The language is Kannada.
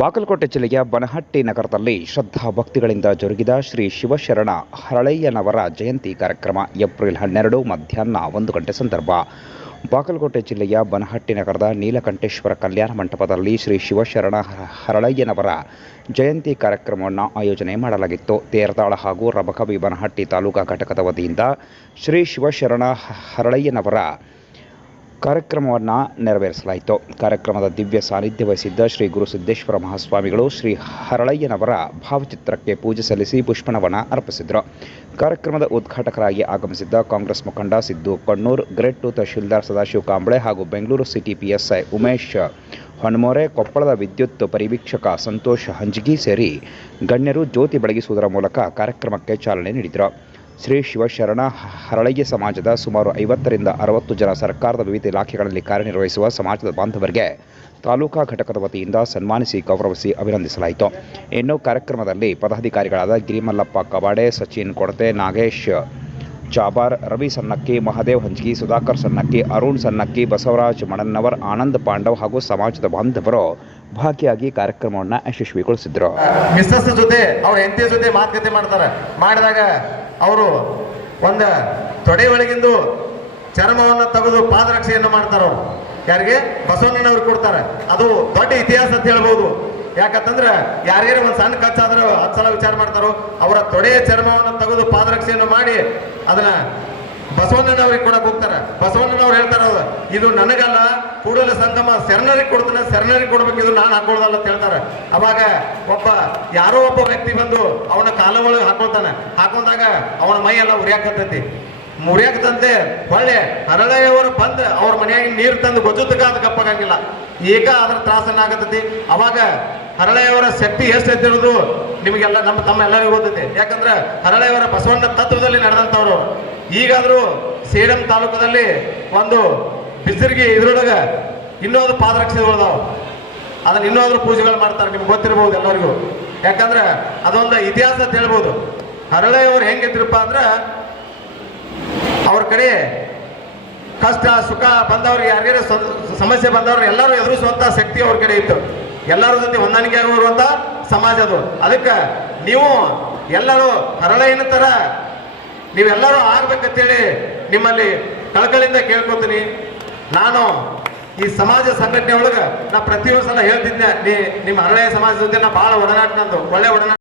ಬಾಗಲಕೋಟೆ ಜಿಲ್ಲೆಯ ಬನಹಟ್ಟಿ ನಗರದಲ್ಲಿ ಶ್ರದ್ಧಾ ಭಕ್ತಿಗಳಿಂದ ಜರುಗಿದ ಶ್ರೀ ಶಿವಶರಣ ಹರಳಯ್ಯನವರ ಜಯಂತಿ ಕಾರ್ಯಕ್ರಮ ಏಪ್ರಿಲ್ ಹನ್ನೆರಡು ಮಧ್ಯಾಹ್ನ ಒಂದು ಗಂಟೆ ಸಂದರ್ಭ. ಬಾಗಲಕೋಟೆ ಜಿಲ್ಲೆಯ ಬನಹಟ್ಟಿ ನಗರದ ನೀಲಕಂಠೇಶ್ವರ ಕಲ್ಯಾಣ ಮಂಟಪದಲ್ಲಿ ಶ್ರೀ ಶಿವಶರಣ ಹರಳಯ್ಯನವರ ಜಯಂತಿ ಕಾರ್ಯಕ್ರಮವನ್ನು ಆಯೋಜನೆ ಮಾಡಲಾಗಿತ್ತು. ತೇರದಾಳ ಹಾಗೂ ರಬಕವಿ ಬನಹಟ್ಟಿ ತಾಲೂಕಾ ಘಟಕದ ವತಿಯಿಂದ ಶ್ರೀ ಶಿವಶರಣ ಹರಳಯ್ಯನವರ ಕಾರ್ಯಕ್ರಮವನ್ನು ನೆರವೇರಿಸಲಾಯಿತು. ಕಾರ್ಯಕ್ರಮದ ದಿವ್ಯ ಸಾನ್ನಿಧ್ಯ ವಹಿಸಿದ್ದ ಶ್ರೀ ಗುರು ಸಿದ್ದೇಶ್ವರ ಮಹಾಸ್ವಾಮಿಗಳು ಶ್ರೀ ಹರಳಯ್ಯನವರ ಭಾವಚಿತ್ರಕ್ಕೆ ಪೂಜೆ ಸಲ್ಲಿಸಿ ಪುಷ್ಪನವನ ಅರ್ಪಿಸಿದರು. ಕಾರ್ಯಕ್ರಮದ ಉದ್ಘಾಟಕರಾಗಿ ಆಗಮಿಸಿದ್ದ ಕಾಂಗ್ರೆಸ್ ಮುಖಂಡ ಸಿದ್ದು ಕಣ್ಣೂರ್, ಗ್ರೇಟ್ ಟು ತಹಶೀಲ್ದಾರ್ ಸದಾಶಿವ ಕಾಂಬಳೆ ಹಾಗೂ ಬೆಂಗಳೂರು ಸಿಟಿ ಪಿಎಸ್ಐ ಉಮೇಶ್ ಹೊನ್ಮೋರೆ, ಕೊಪ್ಪಳದ ವಿದ್ಯುತ್ ಪರಿವೀಕ್ಷಕ ಸಂತೋಷ್ ಹಂಜಗಿ ಸೇರಿ ಗಣ್ಯರು ಜ್ಯೋತಿ ಬೆಳಗಿಸುವುದರ ಮೂಲಕ ಕಾರ್ಯಕ್ರಮಕ್ಕೆ ಚಾಲನೆ ನೀಡಿದರು. ಶ್ರೀ ಶಿವಶರಣ ಹರಳಯ್ಯ ಸಮಾಜದ ಸುಮಾರು ಐವತ್ತರಿಂದ ಅರವತ್ತು ಜನ ಸರ್ಕಾರದ ವಿವಿಧ ಇಲಾಖೆಗಳಲ್ಲಿ ಕಾರ್ಯನಿರ್ವಹಿಸುವ ಸಮಾಜದ ಬಾಂಧವರಿಗೆ ತಾಲೂಕಾ ಘಟಕದ ವತಿಯಿಂದ ಸನ್ಮಾನಿಸಿ ಗೌರವಿಸಿ ಅಭಿನಂದಿಸಲಾಯಿತು. ಇನ್ನು ಕಾರ್ಯಕ್ರಮದಲ್ಲಿ ಪದಾಧಿಕಾರಿಗಳಾದ ಗಿರಿಮಲ್ಲಪ್ಪ ಕವಾಡೆ ಸಚಿನ್ ಕೊಡತೆ ನಾಗೇಶ್ ಚಾಬಾರ್ ರವಿ ಸನ್ನಕ್ಕಿ, ಮಹದೇವ್ ಹಂಚಗಿ, ಸುಧಾಕರ್ ಸನ್ನಕ್ಕಿ, ಅರುಣ್ ಸನ್ನಕ್ಕಿ, ಬಸವರಾಜ್ ಮಣನ್ನವರ್ ಆನಂದ್ ಪಾಂಡವ್ ಹಾಗೂ ಸಮಾಜದ ಬಾಂಧವರು ಭಾಗಿಯಾಗಿ ಕಾರ್ಯಕ್ರಮವನ್ನು ಯಶಸ್ವಿಗೊಳಿಸಿದ್ರು. ಮಿಸ್ಸಸ್ ಜೊತೆ, ಅವ್ರ ಹೆಂಡತಿ ಜೊತೆ ಮಾತುಕತೆ ಮಾಡ್ತಾರೆ. ಮಾಡಿದಾಗ ಅವರು ಒಂದು ತೊಡೆ ಒಳಗಿಂದು ಚರ್ಮವನ್ನು ತೆಗೆದು ಪಾದರಕ್ಷೆಯನ್ನು ಮಾಡ್ತಾರೆ ಅವರು ಯಾರಿಗೆ? ಬಸವಣ್ಣನವ್ರು ಕೊಡ್ತಾರೆ. ಅದು ದೊಡ್ಡ ಇತಿಹಾಸ ಅಂತ ಹೇಳ್ಬೋದು. ಯಾಕಂತಂದ್ರೆ ಯಾರ್ಯಾರು ಒಂದು ಸಣ್ಣ ಕಚ್ಚಾದ್ರೆ ಹತ್ತು ಸಲ ವಿಚಾರ ಮಾಡ್ತಾರೋ, ಅವರ ತೊಡೆಯ ಚರ್ಮವನ್ನು ತೆಗೆದು ಪಾದರಕ್ಷೆಯನ್ನು ಮಾಡಿ ಅದನ್ನ ಬಸವಣ್ಣನವ್ರಿಗೆ ಕೊಡಕ್ ಹೋಗ್ತಾರೆ. ಬಸವಣ್ಣನವ್ರು ಹೇಳ್ತಾರ ಇದು ನನಗಲ್ಲ, ಕೂಡಲ ಸಂಗಮ ಶರಣರಿಗೆ ಕೊಡ್ತಾನೆ, ಶರಣರಿಗೆ ಕೊಡ್ಬೇಕು, ಇದು ನಾನು ಹಾಕೊಳ್ಳೋದಲ್ಲ ಅಂತ ಹೇಳ್ತಾರೆ. ಅವಾಗ ಒಬ್ಬ, ಯಾರೋ ಒಬ್ಬ ವ್ಯಕ್ತಿ ಬಂದು ಅವನ ಕಾಲ ಒಳಗೆ ಹಾಕೊಳ್ತಾನೆ. ಹಾಕೊಂಡಾಗ ಅವನ ಮೈ ಎಲ್ಲ ಉರಿಯಾಕತ್ತೈತಿ ಮುರಿಯಾಕತ್ತಂತೆ ಹೊಳ್ಳೆ ಹರಳೆಯವರು ಬಂದು ಅವ್ರ ಮನೆಯಾಗಿ ನೀರು ತಂದು ಗೊಜ್ಜುತ್ತಕ ಅದು ಕಪ್ಪಾಗಂಗಿಲ್ಲ. ಈಗ ಅದ್ರ ತ್ರಾಸನ್ನ ಆಗತ್ತೈತಿ ಅವಾಗ ಹರಳೆಯವರ ಶಕ್ತಿ ಎಷ್ಟು ಎತ್ತಿರೋದು ನಿಮಗೆಲ್ಲ ನಮ್ಮ ತಮ್ಮ ಎಲ್ಲರಿಗೂ ಗೊತ್ತೈತೆ. ಯಾಕಂದ್ರೆ ಹರಳೆಯವರ ಬಸವಣ್ಣ ತತ್ವದಲ್ಲಿ ನಡೆದಂಥವ್ರು. ಈಗಾದರೂ ಸೇಡಂ ತಾಲೂಕದಲ್ಲಿ ಒಂದು ಬಿಸಿರಿಗೆ ಇದ್ರೊಳಗೆ ಇನ್ನೊಂದು ಪಾದರಕ್ಷೆ ಉಳ್ದಾವ ಅದನ್ನ ಇನ್ನೊಂದು ಪೂಜೆಗಳು ಮಾಡ್ತಾರೆ, ನಿಮ್ಗೆ ಗೊತ್ತಿರ್ಬೋದು ಎಲ್ಲರಿಗೂ. ಯಾಕಂದ್ರೆ ಅದೊಂದು ಇತಿಹಾಸ ಅಂತ ಹೇಳ್ಬೋದು. ಹರಳೆಯವರು ಹೆಂಗಿದ್ರಪ್ಪ ಅಂದ್ರೆ ಅವ್ರ ಕಡೆ ಕಷ್ಟ, ಸುಖ ಬಂದವ್ರಿಗೆ ಯಾರಿಗಾರ ಸಮಸ್ಯೆ ಬಂದವ್ರು ಎಲ್ಲರೂ ಎದುರಿಸುವಂತ ಶಕ್ತಿ ಅವ್ರ ಕಡೆ ಇತ್ತು. ಎಲ್ಲರ ಜೊತೆ ಹೊಂದಾಣಿಕೆ ಆಗಿರುವಂತ ಸಮಾಜ ಅದು. ಅದಕ್ಕೆ ನೀವು ಎಲ್ಲರೂ ಹರಳೆಯನ ತರ ನೀವೆಲ್ಲರೂ ಆಗ್ಬೇಕಂತೇಳಿ ನಿಮ್ಮಲ್ಲಿ ಕಳಕಳಿಂದ ಕೇಳ್ಕೊತೀನಿ. ನಾನು ಈ ಸಮಾಜ ಸಂಘಟನೆ ಒಳಗೆ ನಾ ಪ್ರತಿ ಸಲ ಹೇಳ್ತಿದ್ದೆ ನಿಮ್ಮ ಹರಳೆಯ ಸಮಾಜದ ಜೊತೆ ನಾ ಭಾಳ ಒಡನಾಟ ಒಳ್ಳೆ ಒಡನಾಟ